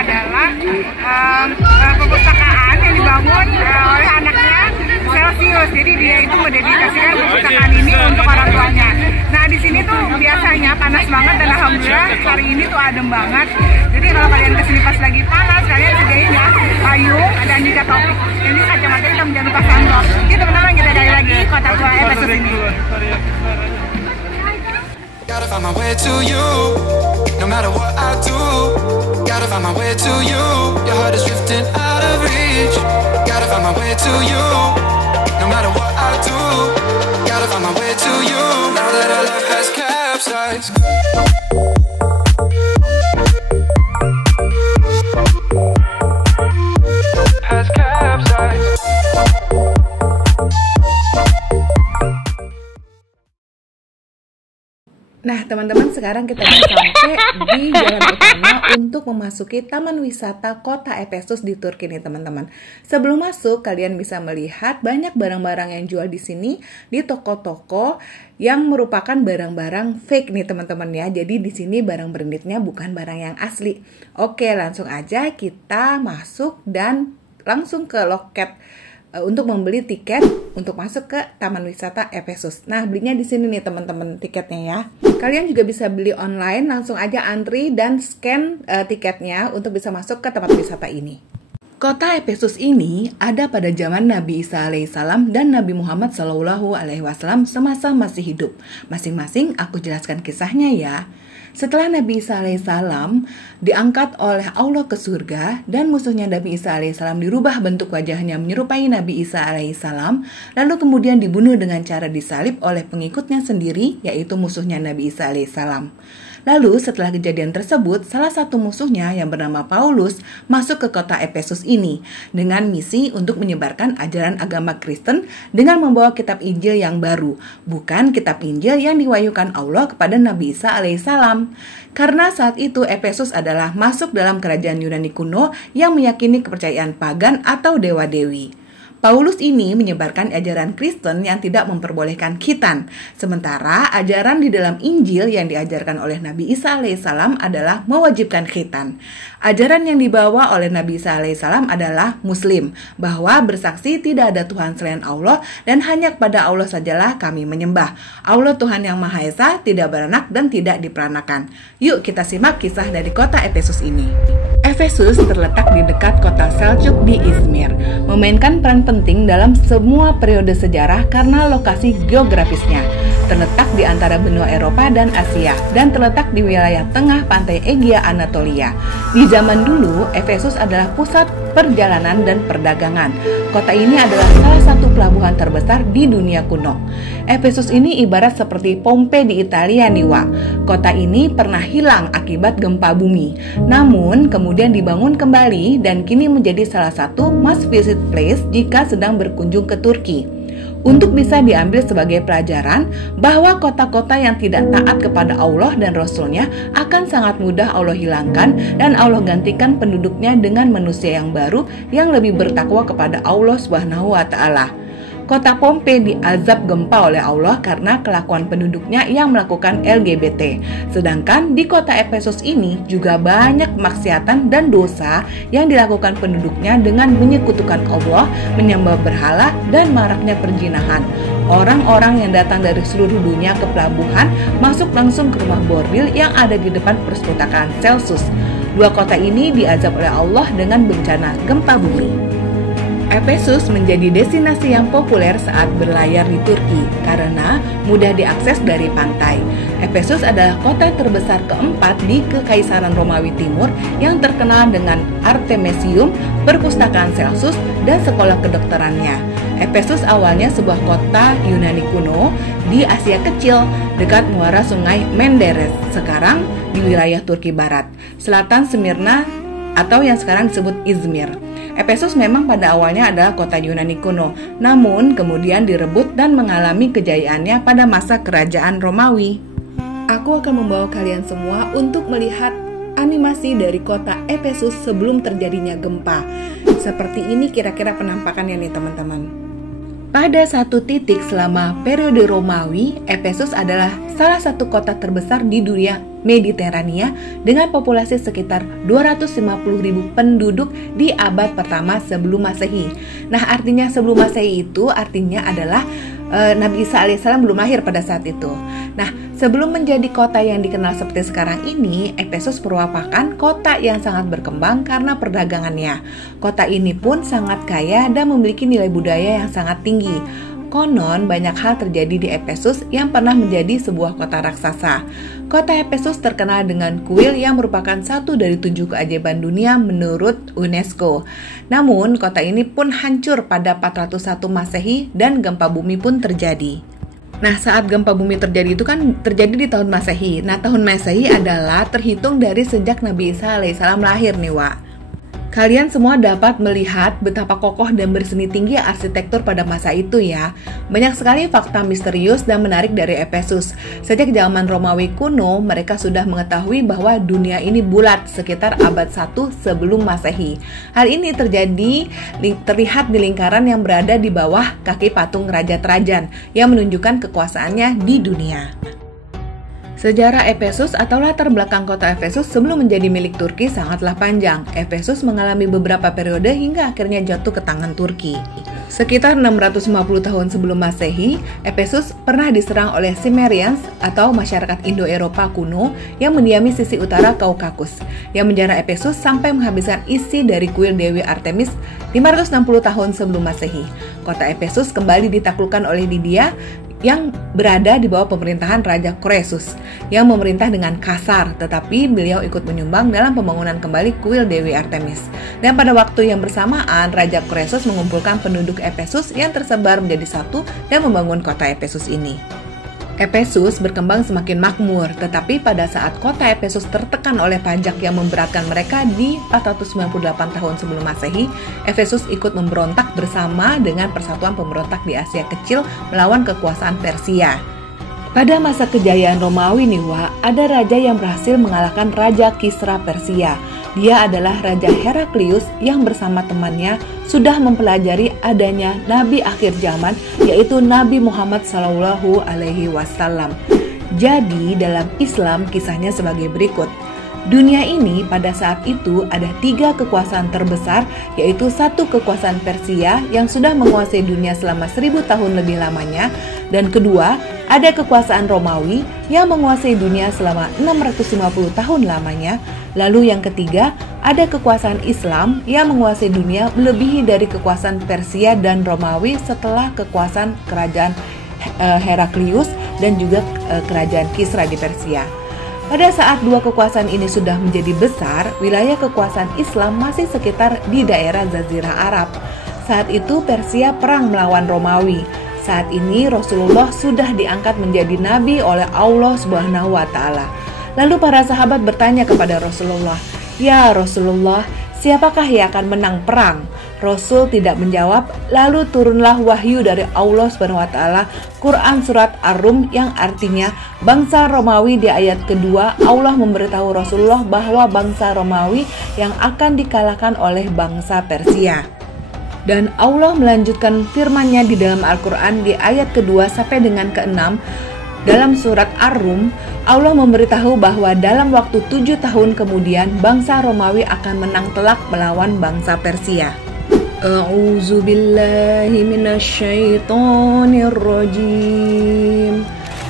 adalah perpustakaan yang dibangun oleh anaknya Celsius. Jadi dia itu mendedikasikan perpustakaan ini untuk orang tuanya. Nah di sini tuh biasanya panas banget dan alhamdulillah hari ini tuh adem banget. Jadi kalau kalian kesini pas lagi panas, kalian sediain ya payung, ada Andika Taufik. Ini kacamata hitam, jangan lupa sunblock. Jadi teman-teman kita gali lagi kota tua Efesus ini. Gotta find my way to you, no matter what I do. Gotta find my way to you, your heart is drifting out of reach. Gotta find my way to you, no matter what I do. Gotta find my way to you, now that our love has capsized. Has capsized. Nah teman-teman, sekarang kita sudah sampai di jalan utama untuk memasuki Taman Wisata Kota Efesus di Turki nih teman-teman. Sebelum masuk, kalian bisa melihat banyak barang-barang yang jual di sini di toko-toko yang merupakan barang-barang fake nih teman-teman ya. Jadi di sini barang brandednya bukan barang yang asli. Oke, langsung aja kita masuk dan langsung ke loket untuk membeli tiket untuk masuk ke Taman Wisata Efesus. Nah, belinya di sini nih teman-teman tiketnya ya. Kalian juga bisa beli online, langsung aja antri dan scan tiketnya untuk bisa masuk ke tempat wisata ini. Kota Efesus ini ada pada zaman Nabi Isa alaihissalam dan Nabi Muhammad sallallahu alaihi wasallam semasa masih hidup. Masing-masing aku jelaskan kisahnya ya. Setelah Nabi Isa alaihissalam diangkat oleh Allah ke surga dan musuhnya Nabi Isa alaihissalam dirubah bentuk wajahnya menyerupai Nabi Isa alaihissalam, lalu kemudian dibunuh dengan cara disalib oleh pengikutnya sendiri, yaitu musuhnya Nabi Isa alaihissalam. Lalu setelah kejadian tersebut, salah satu musuhnya yang bernama Paulus masuk ke kota Efesus ini dengan misi untuk menyebarkan ajaran agama Kristen dengan membawa kitab Injil yang baru, bukan kitab Injil yang diwahyukan Allah kepada Nabi Isa alaihissalam. Karena saat itu Efesus adalah masuk dalam kerajaan Yunani kuno yang meyakini kepercayaan pagan atau dewa-dewi. Paulus ini menyebarkan ajaran Kristen yang tidak memperbolehkan khitan. Sementara ajaran di dalam Injil yang diajarkan oleh Nabi Isa alaihissalam adalah mewajibkan khitan. Ajaran yang dibawa oleh Nabi Isa alaihissalam adalah Muslim, bahwa bersaksi tidak ada Tuhan selain Allah dan hanya kepada Allah sajalah kami menyembah. Allah Tuhan yang Maha Esa, tidak beranak dan tidak diperanakan. Yuk kita simak kisah dari kota Efesus ini. Efesus terletak di dekat kota Seljuk di Izmir, memainkan peran penting dalam semua periode sejarah karena lokasi geografisnya. Terletak di antara benua Eropa dan Asia dan terletak di wilayah tengah pantai Egea Anatolia. Di zaman dulu, Efesus adalah pusat perjalanan dan perdagangan. Kota ini adalah salah satu pelabuhan terbesar di dunia kuno. Efesus ini ibarat seperti Pompei di Italia nih Wak. Kota ini pernah hilang akibat gempa bumi, namun kemudian dibangun kembali dan kini menjadi salah satu must visit place jika sedang berkunjung ke Turki. Untuk bisa diambil sebagai pelajaran bahwa kota-kota yang tidak taat kepada Allah dan Rasul-Nya akan sangat mudah Allah hilangkan dan Allah gantikan penduduknya dengan manusia yang baru yang lebih bertakwa kepada Allah Subhanahu wa Ta'ala. Kota Pompei diazab gempa oleh Allah karena kelakuan penduduknya yang melakukan LGBT. Sedangkan di kota Efesus ini juga banyak kemaksiatan dan dosa yang dilakukan penduduknya dengan menyekutukan Allah, menyembah berhala, dan maraknya perzinahan. Orang-orang yang datang dari seluruh dunia ke pelabuhan masuk langsung ke rumah bordil yang ada di depan perpustakaan Celsius. Dua kota ini diazab oleh Allah dengan bencana gempa bumi. Efesus menjadi destinasi yang populer saat berlayar di Turki karena mudah diakses dari pantai. Efesus adalah kota terbesar keempat di Kekaisaran Romawi Timur yang terkenal dengan Artemisium, perpustakaan Celsus, dan sekolah kedokterannya. Efesus awalnya sebuah kota Yunani kuno di Asia Kecil dekat muara sungai Menderes, sekarang di wilayah Turki Barat, selatan Smyrna atau yang sekarang disebut Izmir. Efesus memang pada awalnya adalah kota Yunani kuno, namun kemudian direbut dan mengalami kejayaannya pada masa kerajaan Romawi. Aku akan membawa kalian semua untuk melihat animasi dari kota Efesus sebelum terjadinya gempa. Seperti ini kira-kira penampakannya nih teman-teman. Pada satu titik selama periode Romawi, Efesus adalah salah satu kota terbesar di dunia Mediterania dengan populasi sekitar 250.000 penduduk di abad pertama sebelum Masehi. Nah, artinya sebelum Masehi itu artinya adalah Nabi Isa alaihissalam belum lahir pada saat itu. Nah, sebelum menjadi kota yang dikenal seperti sekarang ini, Efesus merupakan kota yang sangat berkembang karena perdagangannya. Kota ini pun sangat kaya dan memiliki nilai budaya yang sangat tinggi. Konon banyak hal terjadi di Efesus yang pernah menjadi sebuah kota raksasa. Kota Efesus terkenal dengan kuil yang merupakan satu dari 7 keajaiban dunia menurut UNESCO. Namun kota ini pun hancur pada 401 Masehi dan gempa bumi pun terjadi. Nah, saat gempa bumi terjadi itu kan terjadi di tahun Masehi. Nah, tahun Masehi adalah terhitung dari sejak Nabi Isa alaihissalam lahir nih, Wak. Kalian semua dapat melihat betapa kokoh dan berseni tinggi arsitektur pada masa itu ya. Banyak sekali fakta misterius dan menarik dari Efesus. Sejak zaman Romawi kuno, mereka sudah mengetahui bahwa dunia ini bulat sekitar abad 1 sebelum Masehi. Hal ini terlihat di lingkaran yang berada di bawah kaki patung Raja Trajan yang menunjukkan kekuasaannya di dunia. Sejarah Efesus atau latar belakang kota Efesus sebelum menjadi milik Turki sangatlah panjang. Efesus mengalami beberapa periode hingga akhirnya jatuh ke tangan Turki. Sekitar 650 tahun sebelum Masehi, Efesus pernah diserang oleh Cimmerians atau masyarakat Indo-Eropa kuno yang mendiami sisi utara Kaukasus, yang menjara Efesus sampai menghabiskan isi dari kuil Dewi Artemis 560 tahun sebelum Masehi. Kota Efesus kembali ditaklukkan oleh Lydia yang berada di bawah pemerintahan Raja Croesus yang memerintah dengan kasar, tetapi beliau ikut menyumbang dalam pembangunan kembali kuil Dewi Artemis. Dan pada waktu yang bersamaan, Raja Croesus mengumpulkan penduduk Efesus yang tersebar menjadi satu dan membangun kota Efesus ini. Efesus berkembang semakin makmur, tetapi pada saat kota Efesus tertekan oleh pajak yang memberatkan mereka di 498 tahun sebelum Masehi, Efesus ikut memberontak bersama dengan persatuan pemberontak di Asia Kecil melawan kekuasaan Persia. Pada masa kejayaan Romawi nih, ada raja yang berhasil mengalahkan Raja Kisra Persia. Dia adalah Raja Heraklius yang bersama temannya sudah mempelajari adanya Nabi akhir zaman, yaitu Nabi Muhammad SAW. Jadi dalam Islam kisahnya sebagai berikut. Dunia ini pada saat itu ada 3 kekuasaan terbesar, yaitu satu kekuasaan Persia yang sudah menguasai dunia selama 1000 tahun lebih lamanya, dan kedua ada kekuasaan Romawi yang menguasai dunia selama 650 tahun lamanya. Lalu yang ketiga ada kekuasaan Islam yang menguasai dunia melebihi dari kekuasaan Persia dan Romawi setelah kekuasaan kerajaan Heraklius dan juga kerajaan Kisra di Persia. Pada saat 2 kekuasaan ini sudah menjadi besar, wilayah kekuasaan Islam masih sekitar di daerah Jazirah Arab. Saat itu Persia perang melawan Romawi. Saat ini Rasulullah sudah diangkat menjadi nabi oleh Allah Subhanahu wa taala. Lalu para sahabat bertanya kepada Rasulullah, "Ya Rasulullah, siapakah yang akan menang perang?" Rasul tidak menjawab, lalu turunlah wahyu dari Allah SWT, Quran Surat Ar-Rum yang artinya bangsa Romawi. Di ayat kedua, Allah memberitahu Rasulullah bahwa bangsa Romawi yang akan dikalahkan oleh bangsa Persia. Dan Allah melanjutkan firman-Nya di dalam Al-Quran di ayat kedua sampai dengan ke-6. Dalam surat Ar-Rum, Allah memberitahu bahwa dalam waktu 7 tahun kemudian bangsa Romawi akan menang telak melawan bangsa Persia. A'udzu billahi minasyaitonir rajim.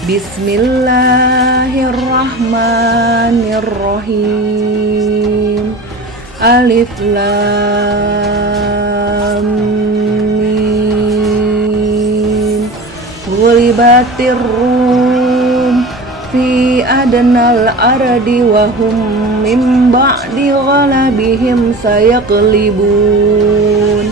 Bismillahirrahmanirrahim. Alif lam mim. Ghulibatir rum fi adnal ardi wa hum min ba'di ghalabihim sayaqlibun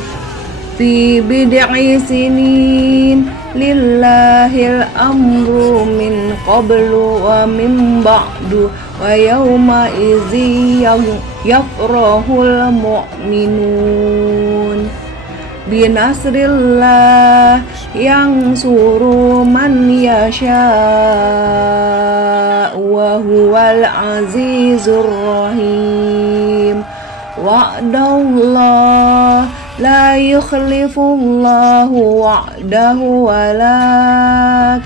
fi bid'i sinin lillahil amru min qablu wa min ba'du wa yawma izi yafrahul mu'minun binasrillah yang suruh man yasha wa huwal azizur rahim wa'dallah la yukhlifullahu wa'dahu walakinna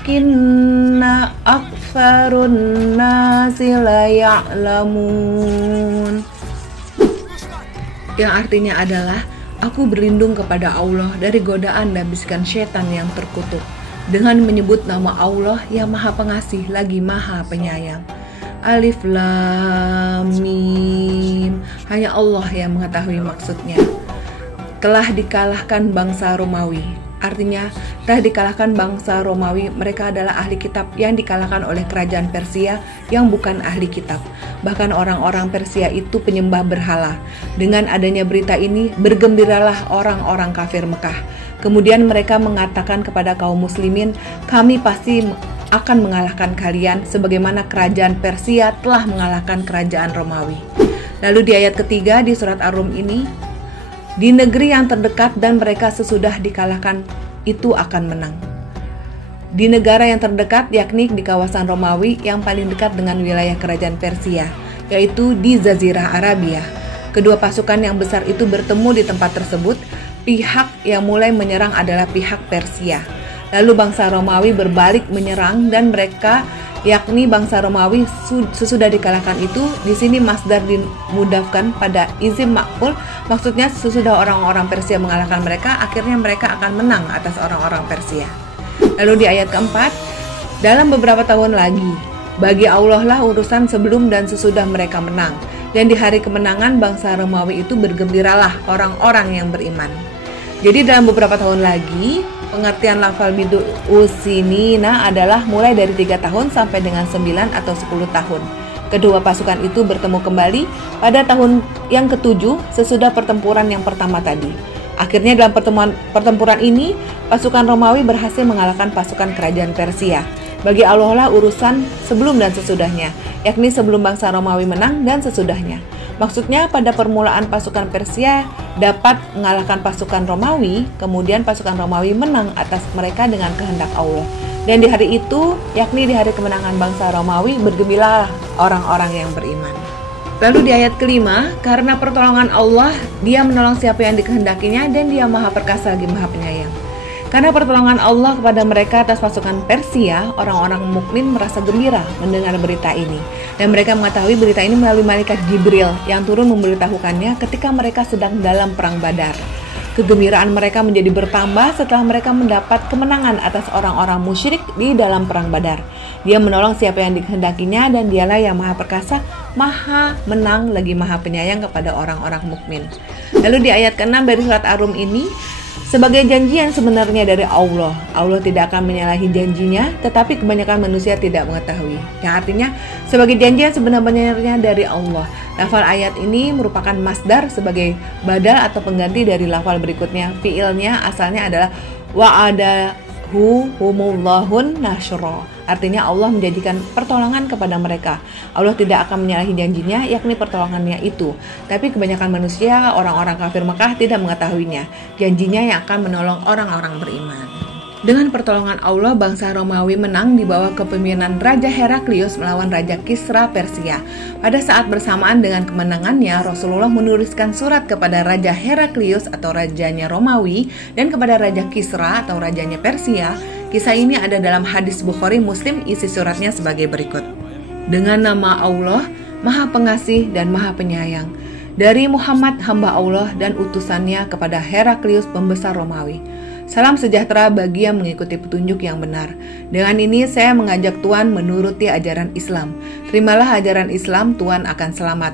aktsarun nasi la ya'lamun. Yang artinya adalah, aku berlindung kepada Allah dari godaan dan bisikan syaitan yang terkutuk dengan menyebut nama Allah yang Maha Pengasih lagi Maha Penyayang. Alif Lam Mim. Hanya Allah yang mengetahui maksudnya. Telah dikalahkan bangsa Romawi. Artinya, telah dikalahkan bangsa Romawi, mereka adalah ahli kitab yang dikalahkan oleh kerajaan Persia yang bukan ahli kitab. Bahkan orang-orang Persia itu penyembah berhala. Dengan adanya berita ini, bergembiralah orang-orang kafir Mekah. Kemudian mereka mengatakan kepada kaum muslimin, kami pasti akan mengalahkan kalian sebagaimana kerajaan Persia telah mengalahkan kerajaan Romawi. Lalu di ayat ketiga di surat Ar-Rum ini, di negeri yang terdekat dan mereka sesudah dikalahkan itu akan menang. Di negara yang terdekat, yakni di kawasan Romawi yang paling dekat dengan wilayah kerajaan Persia, yaitu di Jazirah Arabia. Kedua pasukan yang besar itu bertemu di tempat tersebut. Pihak yang mulai menyerang adalah pihak Persia. Lalu bangsa Romawi berbalik menyerang dan mereka, yakni bangsa Romawi sesudah dikalahkan itu, di sini masdar dimudafkan pada izim makful, maksudnya sesudah orang-orang Persia mengalahkan mereka, akhirnya mereka akan menang atas orang-orang Persia. Lalu di ayat keempat, dalam beberapa tahun lagi, bagi Allah lah urusan sebelum dan sesudah mereka menang, dan di hari kemenangan bangsa Romawi itu bergembiralah orang-orang yang beriman. Jadi dalam beberapa tahun lagi, pengertian lafal bidu usinina adalah mulai dari 3 tahun sampai dengan 9 atau 10 tahun. Kedua pasukan itu bertemu kembali pada tahun yang ke-7 sesudah pertempuran yang pertama tadi. Akhirnya dalam pertempuran ini, pasukan Romawi berhasil mengalahkan pasukan kerajaan Persia. Bagi Allah lah urusan sebelum dan sesudahnya, yakni sebelum bangsa Romawi menang dan sesudahnya. Maksudnya pada permulaan pasukan Persia dapat mengalahkan pasukan Romawi, kemudian pasukan Romawi menang atas mereka dengan kehendak Allah. Dan di hari itu, yakni di hari kemenangan bangsa Romawi, bergembiralah orang-orang yang beriman. Lalu di ayat kelima, karena pertolongan Allah, Dia menolong siapa yang dikehendakinya dan Dia Maha Perkasa lagi Maha Penyayang. Karena pertolongan Allah kepada mereka atas pasukan Persia, orang-orang mukmin merasa gembira mendengar berita ini. Dan mereka mengetahui berita ini melalui malaikat Jibril yang turun memberitahukannya ketika mereka sedang dalam perang Badar. Kegembiraan mereka menjadi bertambah setelah mereka mendapat kemenangan atas orang-orang musyrik di dalam perang Badar. Dia menolong siapa yang dikehendakinya dan Dialah yang Maha Perkasa, Maha Menang lagi Maha Penyayang kepada orang-orang mukmin. Lalu di ayat ke-6 dari surat Ar-Rum ini, sebagai janji yang sebenarnya dari Allah, Allah tidak akan menyalahi janjinya, tetapi kebanyakan manusia tidak mengetahui. Yang artinya, sebagai janji yang sebenarnya dari Allah. Lafal ayat ini merupakan masdar sebagai badal atau pengganti dari lafal berikutnya. Fiilnya asalnya adalah wa'adahu humullahun nasro. Artinya Allah menjanjikan pertolongan kepada mereka. Allah tidak akan menyalahi janjinya, yakni pertolongannya itu. Tapi kebanyakan manusia, orang-orang kafir Mekah tidak mengetahuinya. Janjinya yang akan menolong orang-orang beriman. Dengan pertolongan Allah, bangsa Romawi menang di bawah kepemimpinan Raja Heraklius melawan Raja Kisra Persia. Pada saat bersamaan dengan kemenangannya, Rasulullah menuliskan surat kepada Raja Heraklius atau rajanya Romawi dan kepada Raja Kisra atau rajanya Persia. Kisah ini ada dalam hadis Bukhari Muslim, isi suratnya sebagai berikut. Dengan nama Allah, Maha Pengasih dan Maha Penyayang. Dari Muhammad hamba Allah dan utusannya kepada Heraklius pembesar Romawi. Salam sejahtera bagi yang mengikuti petunjuk yang benar. Dengan ini saya mengajak Tuhan menuruti ajaran Islam. Terimalah ajaran Islam, Tuhan akan selamat.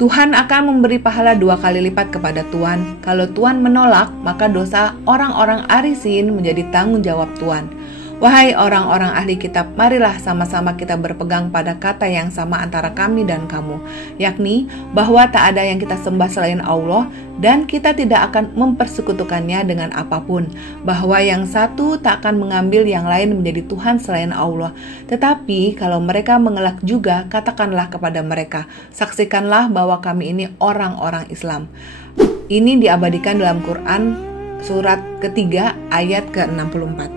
Tuhan akan memberi pahala 2 kali lipat kepada Tuhan. Kalau Tuhan menolak, maka dosa orang-orang Arisin menjadi tanggung jawab Tuhan. Wahai orang-orang ahli kitab, marilah sama-sama kita berpegang pada kata yang sama antara kami dan kamu, yakni bahwa tak ada yang kita sembah selain Allah dan kita tidak akan mempersekutukannya dengan apapun, bahwa yang satu tak akan mengambil yang lain menjadi Tuhan selain Allah. Tetapi kalau mereka mengelak juga, katakanlah kepada mereka, saksikanlah bahwa kami ini orang-orang Islam. Ini diabadikan dalam Quran surat ketiga ayat ke-64.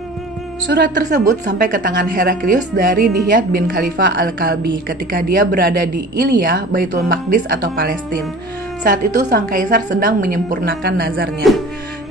Surat tersebut sampai ke tangan Heraklius dari Dihiyat bin Khalifah Al-Kalbi ketika dia berada di Ilya, Baitul Maqdis atau Palestina. Saat itu sang kaisar sedang menyempurnakan nazarnya.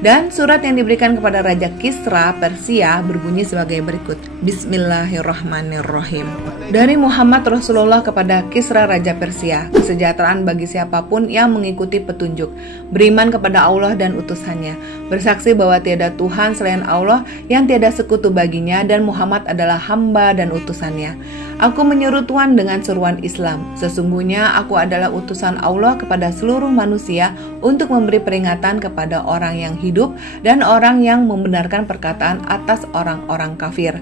Dan surat yang diberikan kepada Raja Kisra Persia berbunyi sebagai berikut. Bismillahirrahmanirrahim. Dari Muhammad Rasulullah kepada Kisra Raja Persia, kesejahteraan bagi siapapun yang mengikuti petunjuk, beriman kepada Allah dan utusannya, bersaksi bahwa tiada Tuhan selain Allah yang tiada sekutu baginya, dan Muhammad adalah hamba dan utusannya. Aku menyuruh Tuhan dengan seruan Islam. Sesungguhnya aku adalah utusan Allah kepada seluruh manusia untuk memberi peringatan kepada orang yang hidup dan orang yang membenarkan perkataan atas orang-orang kafir.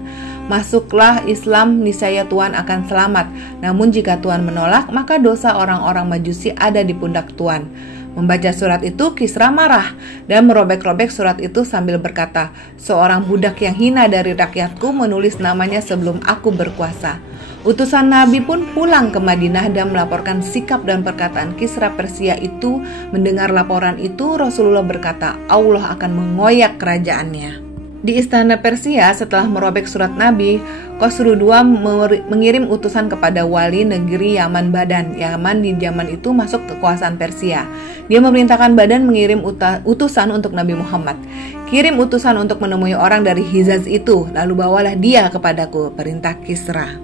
Masuklah Islam, niscaya Tuhan akan selamat. Namun jika Tuhan menolak, maka dosa orang-orang Majusi ada di pundak Tuhan. Membaca surat itu, Kisra marah dan merobek-robek surat itu sambil berkata, seorang budak yang hina dari rakyatku menulis namanya sebelum aku berkuasa. Utusan Nabi pun pulang ke Madinah dan melaporkan sikap dan perkataan Kisra Persia itu. Mendengar laporan itu, Rasulullah berkata, Allah akan mengoyak kerajaannya. Di istana Persia, setelah merobek surat Nabi, Khosru II mengirim utusan kepada wali negeri Yaman Badan. Yaman di zaman itu masuk kekuasaan Persia. Dia memerintahkan Badan mengirim utusan untuk Nabi Muhammad. Kirim utusan untuk menemui orang dari Hijaz itu, lalu bawalah dia kepadaku, perintah Kisra.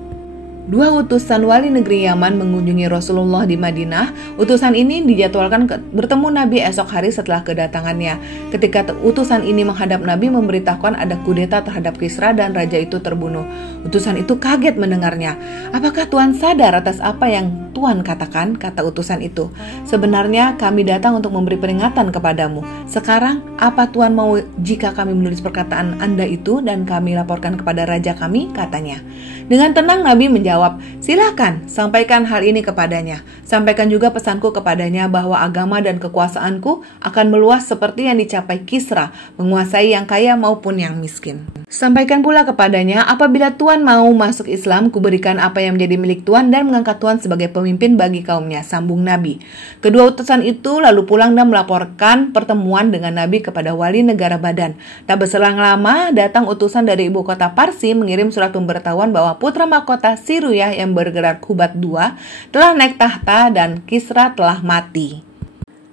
Dua utusan wali negeri Yaman mengunjungi Rasulullah di Madinah. Utusan ini dijadwalkan bertemu Nabi esok hari setelah kedatangannya. Ketika utusan ini menghadap Nabi, memberitahukan ada kudeta terhadap Kisra dan raja itu terbunuh. Utusan itu kaget mendengarnya. Apakah Tuhan sadar atas apa yang Tuhan katakan? Kata utusan itu. Sebenarnya kami datang untuk memberi peringatan kepadamu. Sekarang apa Tuhan mau jika kami menulis perkataan Anda itu dan kami laporkan kepada raja kami? Katanya. Dengan tenang Nabi menjawab, silakan sampaikan hal ini kepadanya. Sampaikan juga pesanku kepadanya bahwa agama dan kekuasaanku akan meluas seperti yang dicapai Kisra, menguasai yang kaya maupun yang miskin. Sampaikan pula kepadanya, apabila Tuhan mau masuk Islam, kuberikan apa yang menjadi milik Tuhan dan mengangkat Tuhan sebagai pemimpin bagi kaumnya, sambung Nabi. Kedua utusan itu lalu pulang dan melaporkan pertemuan dengan Nabi kepada wali negara Badan. Tak berselang lama, datang utusan dari ibu kota Parsi mengirim surat pemberitahuan bahwa putra mahkota Siruyah yang bergerak Kubat II telah naik tahta dan Kisra telah mati.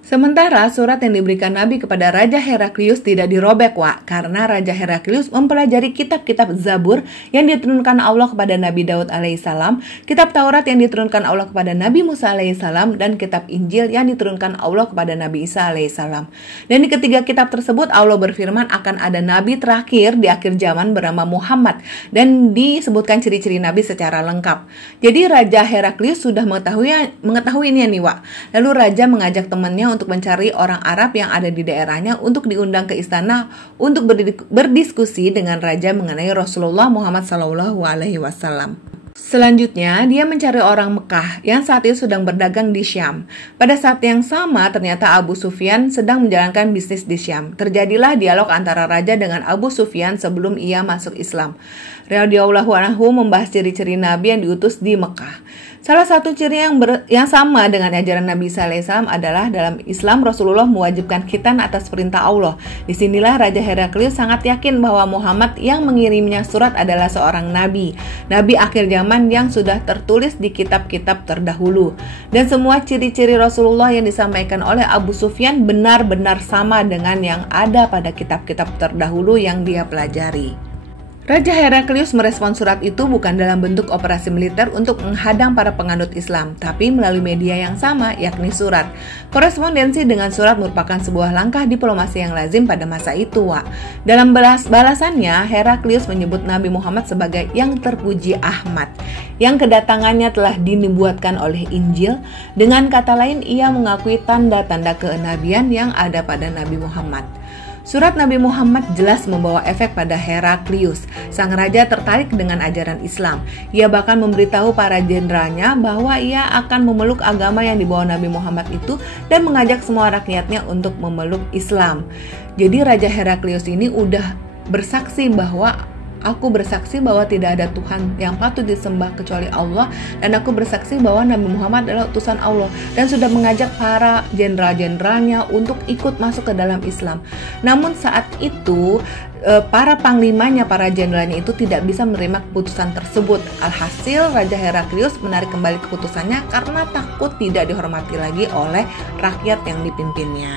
Sementara surat yang diberikan Nabi kepada Raja Heraklius tidak dirobek, karena Raja Heraklius mempelajari kitab-kitab Zabur yang diturunkan Allah kepada Nabi Daud alaihissalam, kitab Taurat yang diturunkan Allah kepada Nabi Musa alaihissalam, dan kitab Injil yang diturunkan Allah kepada Nabi Isa alaihissalam. Dan di ketiga kitab tersebut Allah berfirman akan ada Nabi terakhir di akhir zaman bernama Muhammad, dan disebutkan ciri-ciri Nabi secara lengkap. Jadi Raja Heraklius sudah mengetahui ini nih, Lalu Raja mengajak temannya untuk mencari orang Arab yang ada di daerahnya untuk diundang ke istana untuk berdiskusi dengan Raja mengenai Rasulullah Muhammad SAW. Selanjutnya, dia mencari orang Mekah yang saat itu sedang berdagang di Syam. Pada saat yang sama, ternyata Abu Sufyan sedang menjalankan bisnis di Syam. Terjadilah dialog antara Raja dengan Abu Sufyan sebelum ia masuk Islam. Radhiyallahu anhu membahas ciri-ciri Nabi yang diutus di Mekah. Salah satu ciri yang sama dengan ajaran Nabi SAW adalah dalam Islam Rasulullah mewajibkan khitan atas perintah Allah. Disinilah Raja Heraklius sangat yakin bahwa Muhammad yang mengirimnya surat adalah seorang nabi akhir zaman yang sudah tertulis di kitab-kitab terdahulu. Dan semua ciri-ciri Rasulullah yang disampaikan oleh Abu Sufyan benar-benar sama dengan yang ada pada kitab-kitab terdahulu yang dia pelajari. Raja Heraklius merespon surat itu bukan dalam bentuk operasi militer untuk menghadang para penganut Islam, tapi melalui media yang sama, yakni surat. Korespondensi dengan surat merupakan sebuah langkah diplomasi yang lazim pada masa itu, Dalam balasannya, Heraklius menyebut Nabi Muhammad sebagai yang terpuji Ahmad, yang kedatangannya telah dinubuatkan oleh Injil. Dengan kata lain, ia mengakui tanda-tanda kenabian yang ada pada Nabi Muhammad. Surat Nabi Muhammad jelas membawa efek pada Heraklius. Sang raja tertarik dengan ajaran Islam. Ia bahkan memberitahu para jenderalnya bahwa ia akan memeluk agama yang dibawa Nabi Muhammad itu dan mengajak semua rakyatnya untuk memeluk Islam. Jadi Raja Heraklius ini udah bersaksi bahwa Aku bersaksi bahwa tidak ada Tuhan yang patut disembah kecuali Allah, dan aku bersaksi bahwa Nabi Muhammad adalah utusan Allah, dan sudah mengajak para jenderal-jenderalnya untuk ikut masuk ke dalam Islam. Namun saat itu para panglimanya, para jenderalnya itu tidak bisa menerima keputusan tersebut. Alhasil Raja Heraklius menarik kembali keputusannya karena takut tidak dihormati lagi oleh rakyat yang dipimpinnya.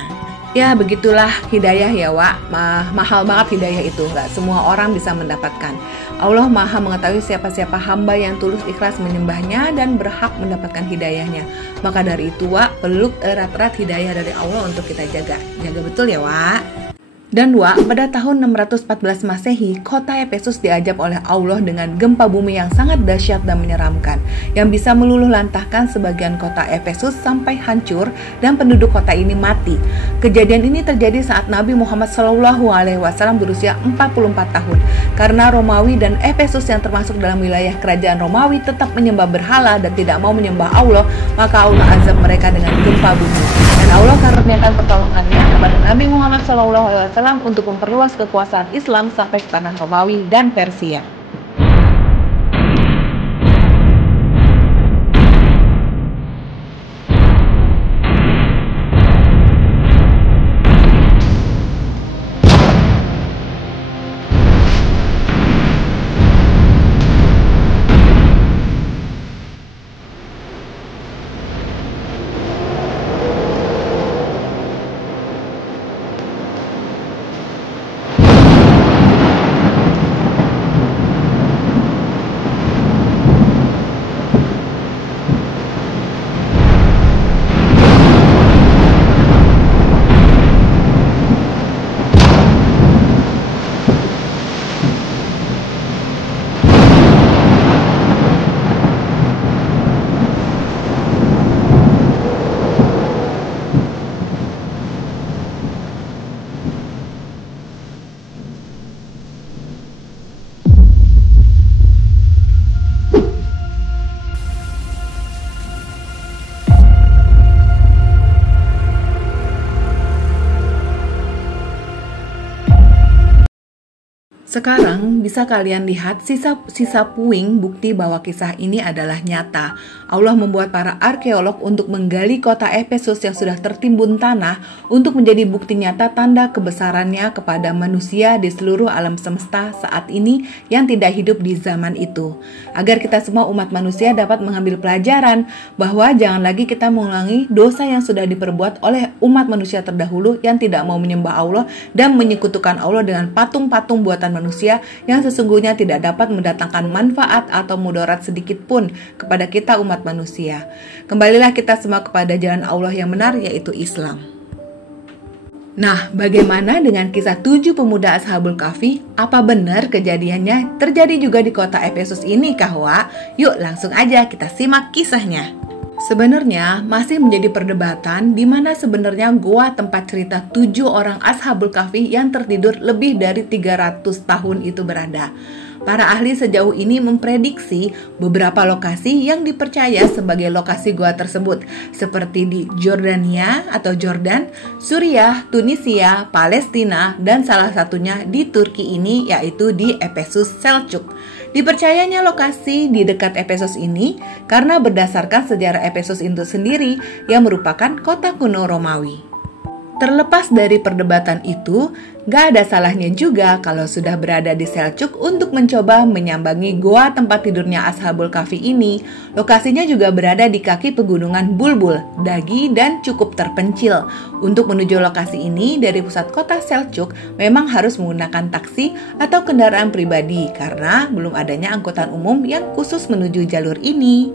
Ya begitulah hidayah ya Wak, mahal banget hidayah itu, gak semua orang bisa mendapatkan. Allah maha mengetahui siapa-siapa hamba yang tulus ikhlas menyembahnya dan berhak mendapatkan hidayahnya. Maka dari itu Wak, peluk erat-erat hidayah dari Allah untuk kita jaga. Jaga betul ya Wak. Dan Wak, pada tahun 614 Masehi, kota Efesus diajab oleh Allah dengan gempa bumi yang sangat dahsyat dan menyeramkan, yang bisa meluluh lantahkan sebagian kota Efesus sampai hancur dan penduduk kota ini mati. Kejadian ini terjadi saat Nabi Muhammad SAW berusia 44 tahun. Karena Romawi dan Efesus yang termasuk dalam wilayah kerajaan Romawi tetap menyembah berhala dan tidak mau menyembah Allah, maka Allah azab mereka dengan gempa bumi. Dan Allah karuniakan pertolongannya kepada Nabi Muhammad SAW untuk memperluas kekuasaan Islam sampai ke tanah Romawi dan Persia. Sekarang bisa kalian lihat sisa puing bukti bahwa kisah ini adalah nyata. Allah membuat para arkeolog untuk menggali kota Efesus yang sudah tertimbun tanah untuk menjadi bukti nyata tanda kebesarannya kepada manusia di seluruh alam semesta saat ini yang tidak hidup di zaman itu. Agar kita semua umat manusia dapat mengambil pelajaran bahwa jangan lagi kita mengulangi dosa yang sudah diperbuat oleh umat manusia terdahulu yang tidak mau menyembah Allah dan menyekutukan Allah dengan patung-patung buatan manusia yang sesungguhnya tidak dapat mendatangkan manfaat atau mudarat sedikit pun kepada kita umat manusia. Kembalilah kita semua kepada jalan Allah yang benar, yaitu Islam. Nah, bagaimana dengan kisah 7 pemuda Ashabul Kahfi? Apa benar kejadiannya terjadi juga di kota Efesus ini, Kahwa? Yuk langsung aja kita simak kisahnya. Sebenarnya masih menjadi perdebatan di mana sebenarnya goa tempat cerita 7 orang Ashabul Kahfi yang tertidur lebih dari 300 tahun itu berada. Para ahli sejauh ini memprediksi beberapa lokasi yang dipercaya sebagai lokasi goa tersebut, seperti di Jordania atau Jordan, Suriah, Tunisia, Palestina, dan salah satunya di Turki ini yaitu di Efesus Seljuk. Dipercayanya lokasi di dekat Efesus ini karena berdasarkan sejarah Efesus itu sendiri yang merupakan kota kuno Romawi. Terlepas dari perdebatan itu, gak ada salahnya juga kalau sudah berada di Seljuk untuk mencoba menyambangi goa tempat tidurnya Ashabul Kahfi ini. Lokasinya juga berada di kaki pegunungan Bulbul, Dagi, dan cukup terpencil. Untuk menuju lokasi ini dari pusat kota Seljuk memang harus menggunakan taksi atau kendaraan pribadi karena belum adanya angkutan umum yang khusus menuju jalur ini.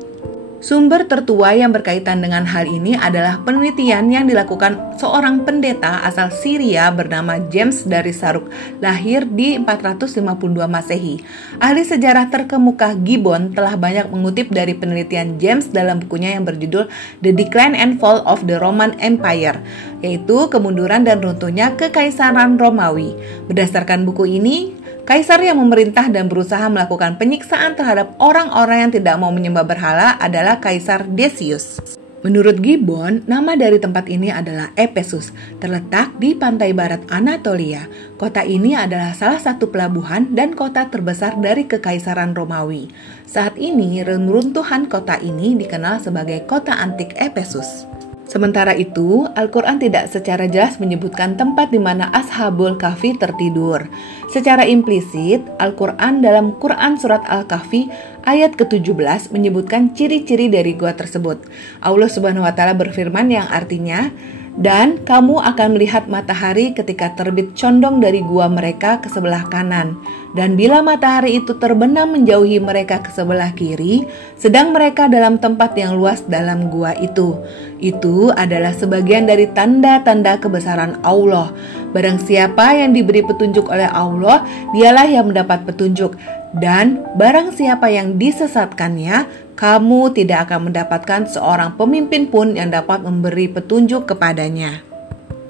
Sumber tertua yang berkaitan dengan hal ini adalah penelitian yang dilakukan seorang pendeta asal Syria bernama James dari Saruk, lahir di 452 Masehi. Ahli sejarah terkemuka Gibbon telah banyak mengutip dari penelitian James dalam bukunya yang berjudul The Decline and Fall of the Roman Empire, yaitu kemunduran dan runtuhnya kekaisaran Romawi. Berdasarkan buku ini, kaisar yang memerintah dan berusaha melakukan penyiksaan terhadap orang-orang yang tidak mau menyembah berhala adalah Kaisar Decius. Menurut Gibbon, nama dari tempat ini adalah Efesus, terletak di pantai barat Anatolia. Kota ini adalah salah satu pelabuhan dan kota terbesar dari Kekaisaran Romawi. Saat ini, reruntuhan kota ini dikenal sebagai kota antik Efesus. Sementara itu, Al-Quran tidak secara jelas menyebutkan tempat di mana Ashabul Kahfi tertidur. Secara implisit, Al-Quran dalam Quran Surat Al-Kahfi ayat ke-17 menyebutkan ciri-ciri dari gua tersebut. Allah Subhanahu wa Ta'ala berfirman yang artinya, "Dan kamu akan melihat matahari ketika terbit condong dari gua mereka ke sebelah kanan. Dan bila matahari itu terbenam menjauhi mereka ke sebelah kiri, sedang mereka dalam tempat yang luas dalam gua itu. Itu adalah sebagian dari tanda-tanda kebesaran Allah. Barang siapa yang diberi petunjuk oleh Allah, dialah yang mendapat petunjuk. Dan barang siapa yang disesatkannya, kamu tidak akan mendapatkan seorang pemimpin pun yang dapat memberi petunjuk kepadanya."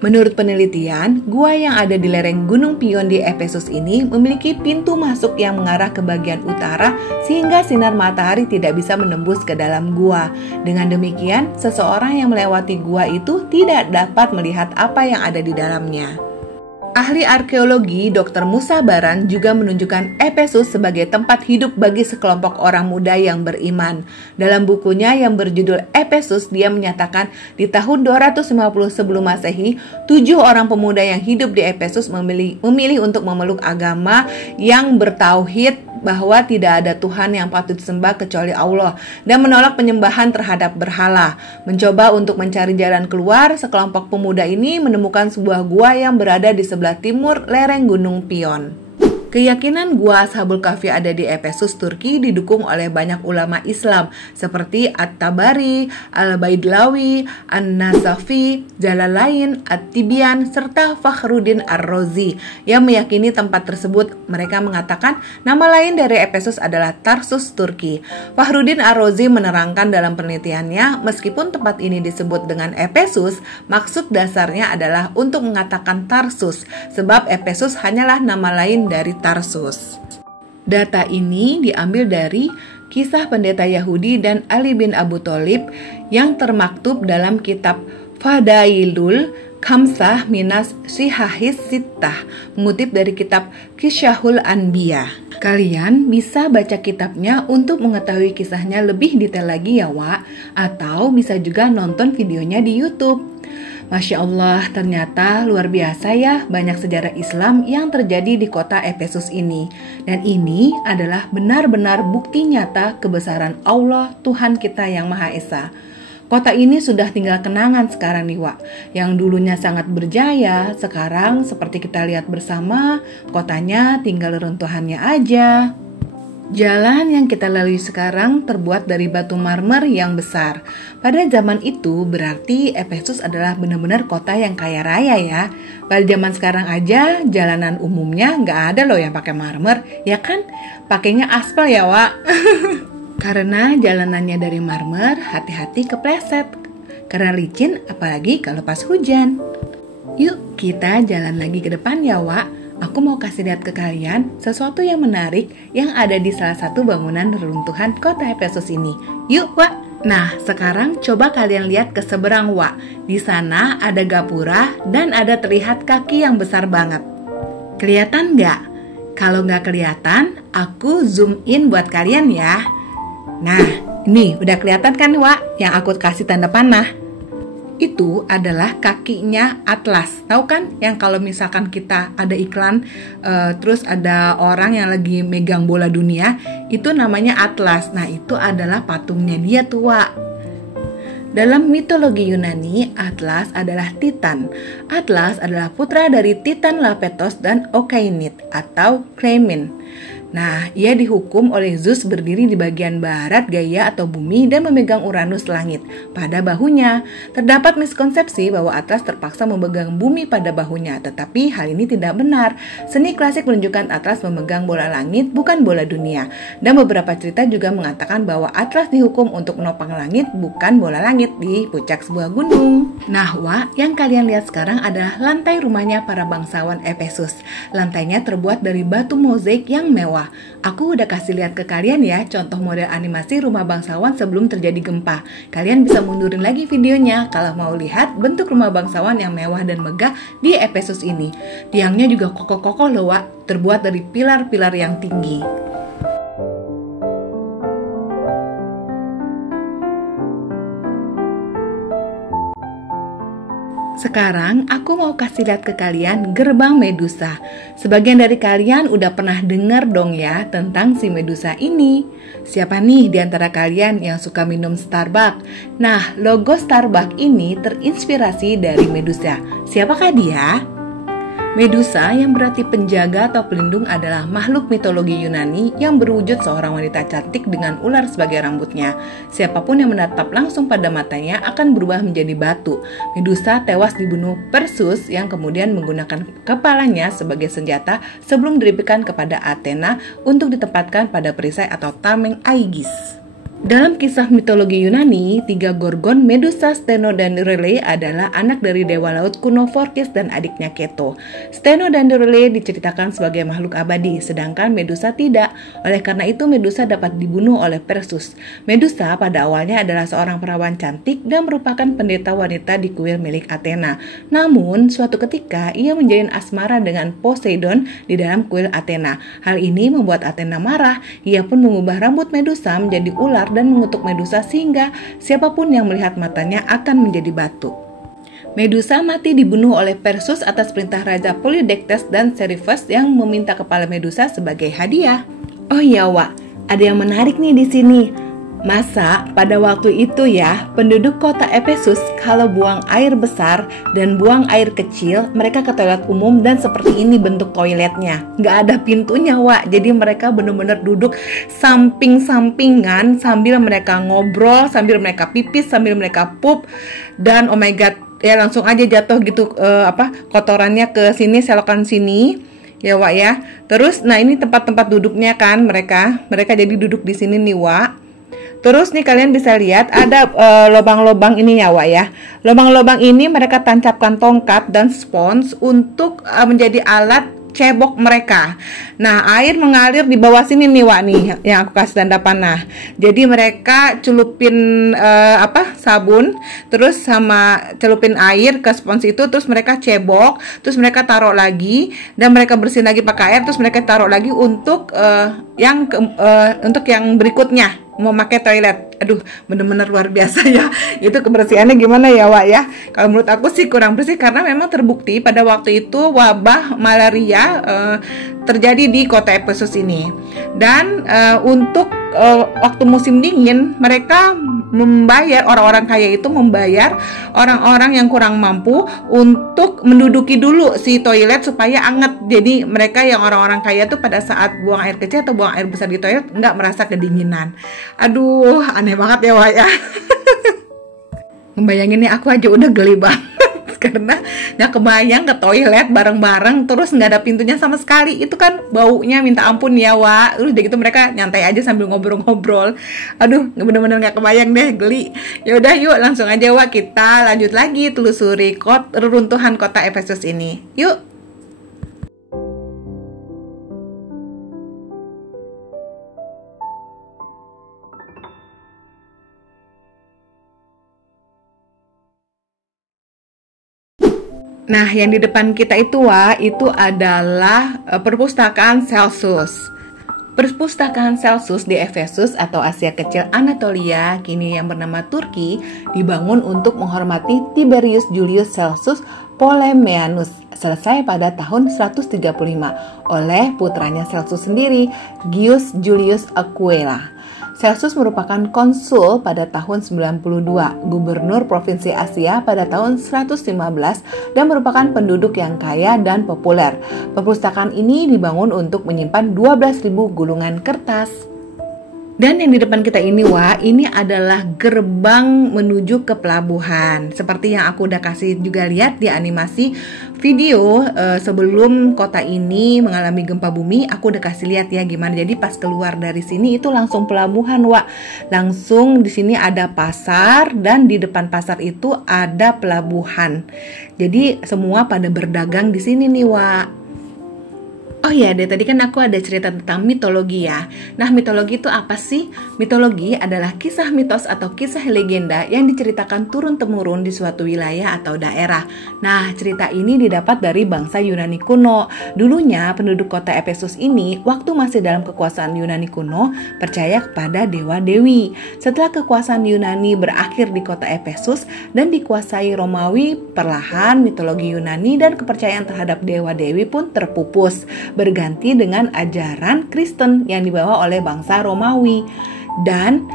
Menurut penelitian, gua yang ada di lereng Gunung Pion di Efesus ini memiliki pintu masuk yang mengarah ke bagian utara sehingga sinar matahari tidak bisa menembus ke dalam gua. Dengan demikian, seseorang yang melewati gua itu tidak dapat melihat apa yang ada di dalamnya. Ahli arkeologi Dr. Musa Baran juga menunjukkan Efesus sebagai tempat hidup bagi sekelompok orang muda yang beriman. Dalam bukunya yang berjudul Efesus, dia menyatakan di tahun 250 sebelum Masehi, 7 orang pemuda yang hidup di Efesus memilih untuk memeluk agama yang bertauhid bahwa tidak ada Tuhan yang patut disembah kecuali Allah dan menolak penyembahan terhadap berhala. Mencoba untuk mencari jalan keluar, sekelompok pemuda ini menemukan sebuah gua yang berada di sebelah timur lereng Gunung Pion. Keyakinan gua Ashabul Kahfi ada di Efesus, Turki didukung oleh banyak ulama Islam seperti At-Tabari, Al-Baidlawi, An-Nasafi, Jalalain, At-Tibyan, serta Fakhruddin Ar-Razi yang meyakini tempat tersebut. Mereka mengatakan nama lain dari Efesus adalah Tarsus, Turki. Fakhruddin Ar-Razi menerangkan dalam penelitiannya, meskipun tempat ini disebut dengan Efesus, maksud dasarnya adalah untuk mengatakan Tarsus, sebab Efesus hanyalah nama lain dari Tarsus. Data ini diambil dari kisah pendeta Yahudi dan Ali bin Abu Thalib yang termaktub dalam kitab Fadailul Khamsah Minas Sihahis Sittah, mengutip dari kitab Kisyahul Anbiya. Kalian bisa baca kitabnya untuk mengetahui kisahnya lebih detail lagi ya Wak, atau bisa juga nonton videonya di YouTube. Masya Allah, ternyata luar biasa ya banyak sejarah Islam yang terjadi di kota Efesus ini. Dan ini adalah benar-benar bukti nyata kebesaran Allah, Tuhan kita yang Maha Esa. Kota ini sudah tinggal kenangan sekarang nih Wak. Yang dulunya sangat berjaya, sekarang seperti kita lihat bersama, kotanya tinggal reruntuhannya aja. Jalan yang kita lalui sekarang terbuat dari batu marmer yang besar. Pada zaman itu berarti Efesus adalah benar-benar kota yang kaya raya ya. Pada zaman sekarang aja jalanan umumnya nggak ada loh yang pakai marmer, ya kan? Pakainya aspal ya Wak. Karena jalanannya dari marmer, hati-hati kepleset. Karena licin, apalagi kalau pas hujan. Yuk kita jalan lagi ke depan ya Wak. Aku mau kasih lihat ke kalian sesuatu yang menarik yang ada di salah satu bangunan reruntuhan kota Efesus ini. Yuk, Wak. Nah, sekarang coba kalian lihat ke seberang, Wak. Di sana ada gapura dan ada terlihat kaki yang besar banget. Kelihatan nggak? Kalau nggak kelihatan, aku zoom in buat kalian ya. Nah, ini udah kelihatan kan, Wak? Yang aku kasih tanda panah. Itu adalah kakinya Atlas. Tahu kan yang kalau misalkan kita ada iklan terus ada orang yang lagi megang bola dunia, itu namanya Atlas. Nah, itu adalah patungnya dia tuh, Wak. Dalam mitologi Yunani, Atlas adalah Titan. Atlas adalah putra dari Titan Lapetos dan Okainit atau Klemen. Nah, ia dihukum oleh Zeus berdiri di bagian barat Gaia atau bumi dan memegang Uranus langit pada bahunya. Terdapat miskonsepsi bahwa Atlas terpaksa memegang bumi pada bahunya, tetapi hal ini tidak benar. Seni klasik menunjukkan Atlas memegang bola langit, bukan bola dunia. Dan beberapa cerita juga mengatakan bahwa Atlas dihukum untuk menopang langit, bukan bola langit di puncak sebuah gunung. Nah, Wak, yang kalian lihat sekarang adalah lantai rumahnya para bangsawan Efesus. Lantainya terbuat dari batu mozaik yang mewah. bawah. Aku udah kasih lihat ke kalian ya contoh model animasi rumah bangsawan sebelum terjadi gempa. Kalian bisa mundurin lagi videonya kalau mau lihat bentuk rumah bangsawan yang mewah dan megah di Efesus ini. Tiangnya juga kokoh-kokoh loh, Wak, terbuat dari pilar-pilar yang tinggi. Sekarang aku mau kasih lihat ke kalian gerbang Medusa. Sebagian dari kalian udah pernah dengar dong ya tentang si Medusa ini. Siapa nih di antara kalian yang suka minum Starbucks? Nah, logo Starbucks ini terinspirasi dari Medusa. Siapakah dia? Medusa yang berarti penjaga atau pelindung adalah makhluk mitologi Yunani yang berwujud seorang wanita cantik dengan ular sebagai rambutnya. Siapapun yang menatap langsung pada matanya akan berubah menjadi batu. Medusa tewas dibunuh Perseus yang kemudian menggunakan kepalanya sebagai senjata sebelum diberikan kepada Athena untuk ditempatkan pada perisai atau tameng Aigis. Dalam kisah mitologi Yunani, 3 Gorgon, Medusa, Steno, dan Rele adalah anak dari dewa laut kuno Phorkys dan adiknya Keto. Steno dan Rele diceritakan sebagai makhluk abadi, sedangkan Medusa tidak. Oleh karena itu, Medusa dapat dibunuh oleh Perseus. Medusa pada awalnya adalah seorang perawan cantik dan merupakan pendeta wanita di kuil milik Athena. Namun, suatu ketika ia menjalin asmara dengan Poseidon di dalam kuil Athena. Hal ini membuat Athena marah. Ia pun mengubah rambut Medusa menjadi ular dan mengutuk Medusa sehingga siapapun yang melihat matanya akan menjadi batu. Medusa mati dibunuh oleh Perseus atas perintah Raja Polydectes dan Seriphus yang meminta kepala Medusa sebagai hadiah. Oh iya, Wak, ada yang menarik nih di sini. Masa pada waktu itu ya, penduduk kota Efesus kalau buang air besar dan buang air kecil, mereka ke toilet umum dan seperti ini bentuk toiletnya. Nggak ada pintunya, Wak. Jadi mereka benar-benar duduk samping-sampingan sambil mereka ngobrol, sambil mereka pipis, sambil mereka pup. Dan oh my god, ya langsung aja jatuh gitu kotorannya ke sini, selokan sini. Ya, Wak ya. Terus nah ini tempat-tempat duduknya kan mereka jadi duduk di sini nih, Wak. Terus nih kalian bisa lihat ada lubang-lubang ini ya, Wak ya. Lubang-lubang ini mereka tancapkan tongkat dan spons untuk menjadi alat cebok mereka. Nah, air mengalir di bawah sini nih, Wak nih yang aku kasih tanda panah. Jadi mereka celupin sabun, terus sama celupin air ke spons itu, terus mereka cebok, terus mereka taruh lagi dan mereka bersihin lagi pakai air, terus mereka taruh lagi untuk untuk yang berikutnya. Mau pakai toilet, aduh bener-bener luar biasa ya. Itu kebersihannya gimana ya, Wak ya? Kalau menurut aku sih kurang bersih karena memang terbukti pada waktu itu wabah malaria terjadi di kota Efesus ini. Dan untuk waktu musim dingin mereka membayar, orang-orang kaya itu membayar orang-orang yang kurang mampu untuk menduduki dulu si toilet supaya anget. Jadi mereka yang orang-orang kaya tuh pada saat buang air kecil atau buang air besar di toilet nggak merasa kedinginan. Aduh, aneh banget ya, Wak ya. Ngebayangin nih aku aja udah geli banget karena nggak kebayang ke toilet bareng-bareng terus nggak ada pintunya sama sekali. Itu kan baunya minta ampun ya, Wak. Udah gitu mereka nyantai aja sambil ngobrol-ngobrol. Aduh, bener-bener nggak kebayang deh, geli. Ya udah yuk langsung aja, Wak, kita lanjut lagi telusuri reruntuhan kota Efesus ini. Yuk. Nah, yang di depan kita itu, Wak, itu adalah perpustakaan Celsus. Perpustakaan Celsus di Efesus atau Asia Kecil Anatolia, kini yang bernama Turki, dibangun untuk menghormati Tiberius Julius Celsus Ptolemeanus, selesai pada tahun 135 oleh putranya Celsus sendiri, Gaius Julius Aquila. Celsus merupakan konsul pada tahun 92, gubernur provinsi Asia pada tahun 115, dan merupakan penduduk yang kaya dan populer. Perpustakaan ini dibangun untuk menyimpan 12.000 gulungan kertas. Dan yang di depan kita ini, Wak, ini adalah gerbang menuju ke pelabuhan. Seperti yang aku udah kasih juga lihat di animasi video sebelum kota ini mengalami gempa bumi, aku udah kasih lihat ya gimana. Jadi pas keluar dari sini itu langsung pelabuhan, Wak. Langsung di sini ada pasar dan di depan pasar itu ada pelabuhan. Jadi semua pada berdagang di sini nih, Wak. Oh iya deh, tadi kan aku ada cerita tentang mitologi ya. Nah, mitologi itu apa sih? Mitologi adalah kisah mitos atau kisah legenda yang diceritakan turun-temurun di suatu wilayah atau daerah. Nah, cerita ini didapat dari bangsa Yunani kuno. Dulunya, penduduk kota Efesus ini, waktu masih dalam kekuasaan Yunani kuno, percaya kepada dewa-dewi. Setelah kekuasaan Yunani berakhir di kota Efesus dan dikuasai Romawi, perlahan mitologi Yunani dan kepercayaan terhadap dewa-dewi pun terpupus, berganti dengan ajaran Kristen yang dibawa oleh bangsa Romawi. Dan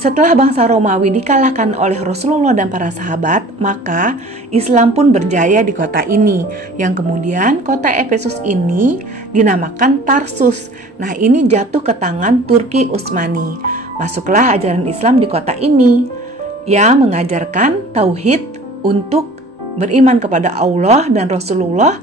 setelah bangsa Romawi dikalahkan oleh Rasulullah dan para sahabat, maka Islam pun berjaya di kota ini, yang kemudian kota Efesus ini dinamakan Tarsus. Nah, ini jatuh ke tangan Turki Utsmani. Masuklah ajaran Islam di kota ini yang mengajarkan tauhid untuk beriman kepada Allah dan Rasulullah,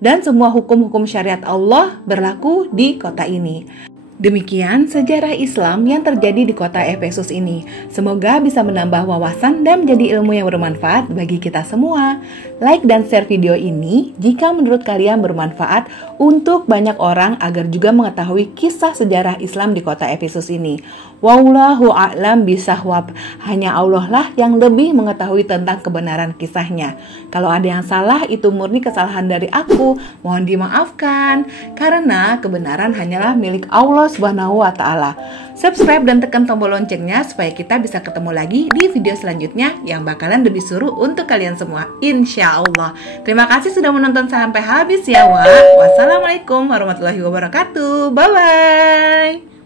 dan semua hukum-hukum syariat Allah berlaku di kota ini. Demikian sejarah Islam yang terjadi di kota Efesus ini. Semoga bisa menambah wawasan dan menjadi ilmu yang bermanfaat bagi kita semua. Like dan share video ini jika menurut kalian bermanfaat untuk banyak orang agar juga mengetahui kisah sejarah Islam di kota Efesus ini. Wallahu a'lam bishawab. Hanya Allah lah yang lebih mengetahui tentang kebenaran kisahnya. Kalau ada yang salah, itu murni kesalahan dari aku. Mohon dimaafkan, karena kebenaran hanyalah milik Allah Subhanahu wa ta'ala. Subscribe dan tekan tombol loncengnya supaya kita bisa ketemu lagi di video selanjutnya yang bakalan lebih seru untuk kalian semua, insya Allah. Terima kasih sudah menonton sampai habis ya, Wassalamualaikum warahmatullahi wabarakatuh. Bye-bye.